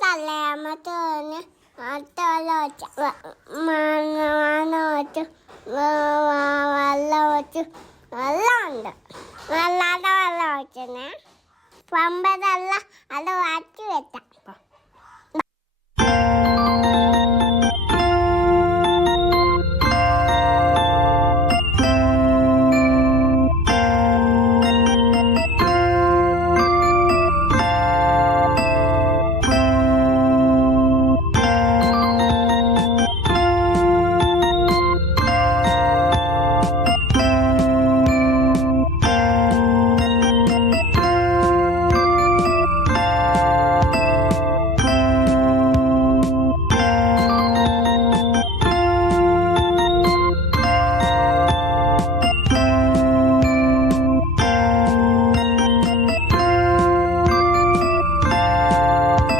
തല്ലേ മറ്റേ മറ്റെല്ലാം വെച്ച മണ്ണ വെച്ചു വെള്ളം വെച്ചു വെള്ളമുണ്ട് വെള്ളാതെ വെള്ളം വെച്ചേ പമ്പതല്ല അത് വാറ്റി വെച്ച